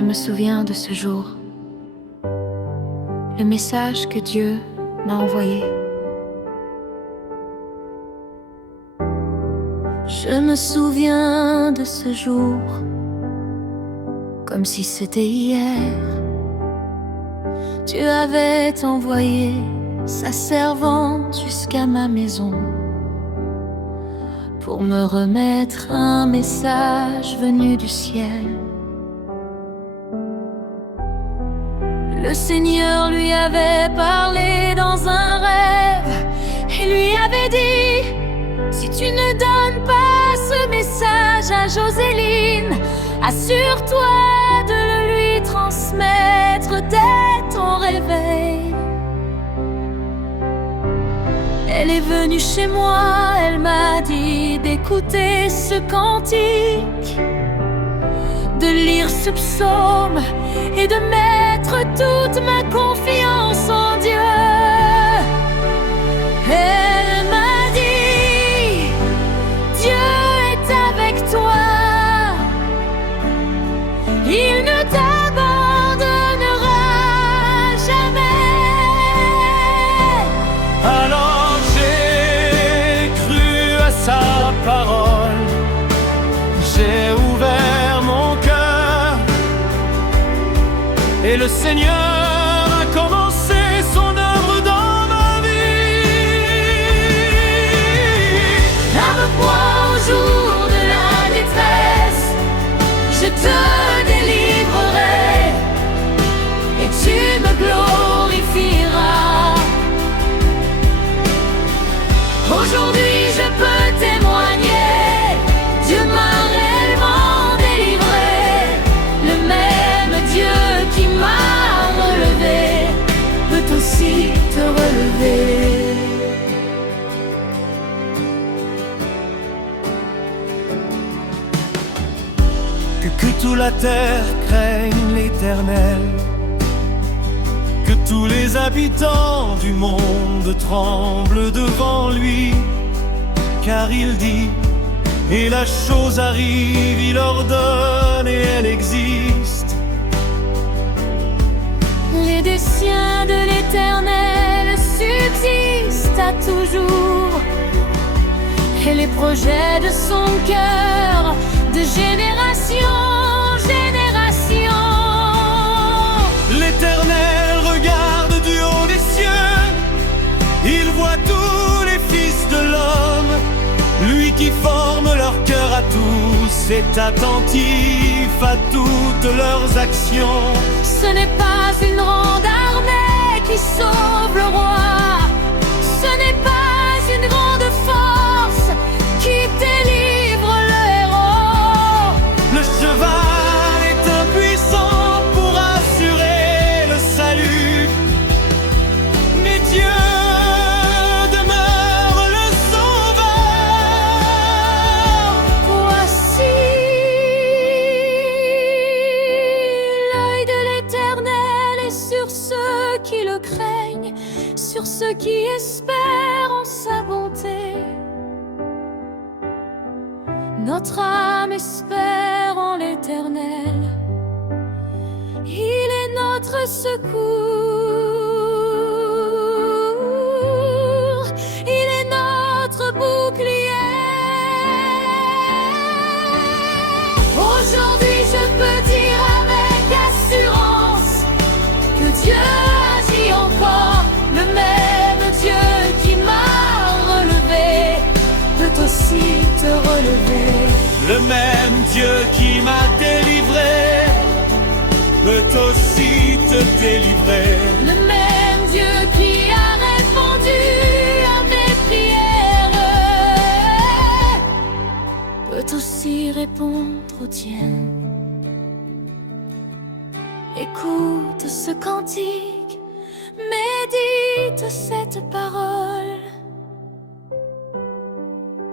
Je me souviens de ce jour, le message que Dieu m'a envoyé. Je me souviens de ce jour, comme si c'était hier. Dieu avait envoyé sa servante jusqu'à ma maison pour me remettre un message venu du ciel. Le Seigneur lui avait parlé dans un rêve et lui avait dit: si tu ne donnes pas ce message à Joséline, assure-toi de le lui transmettre dès ton réveil. Elle est venue chez moi, elle m'a dit d'écouter ce cantique, de lire ce psaume et de mettre toute ma confiance en Dieu. Elle m'a dit: Dieu est avec toi, il ne t'abandonnera jamais. Alors j'ai cru à sa parole, j'ai ouvert mon cœur et le Seigneur a commencé son œuvre dans ma vie. Lave-moi au jour de la détresse, je te délivrerai et tu me glorifieras. Aujourd'hui je peux témoigner, Dieu m'a réellement délivré. Le même Dieu qui m'a relevé peut aussi te relever. Que toute la terre craigne l'Éternel, que tous les habitants du monde tremblent devant lui, car il dit, et la chose arrive, il ordonne et elle existe. Les desseins de l'Éternel subsistent à toujours, et les projets de son cœur de génération en génération. L'Éternel regarde du haut des cieux, il voit tous les fils de l'homme. Lui qui forme leur cœur à tous est attentif à toutes leurs actions. Ce n'est pas une grande armée qui sauve le roi, ce n'est pas une grande force qui délivre le héros. Le cheval est impuissant pour assurer le salut, mais Dieu demeure le sauveur. Voici l'œil de l'Éternel est sur ceux qui le craignent, sur ceux qui espèrent en sa bonté. Notre âme espère en l'Éternel, il est notre secours, il est notre bouclier. Aujourd'hui je peux dire avec assurance que Dieu agit encore. Le même Dieu qui m'a relevé peut aussi te relever. Le même Dieu qui m'a délivré peut aussi te délivrer. Le même Dieu qui a répondu à mes prières peut aussi répondre aux tiennes. Écoute ce cantique, médite cette parole,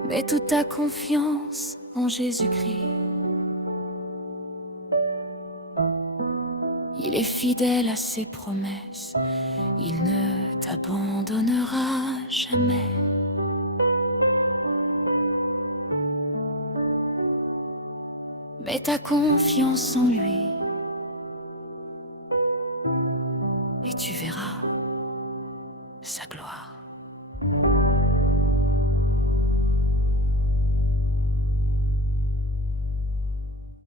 mets toute ta confiance en Jésus-Christ. Il est fidèle à ses promesses, il ne t'abandonnera jamais. Mets ta confiance en lui, sa gloire.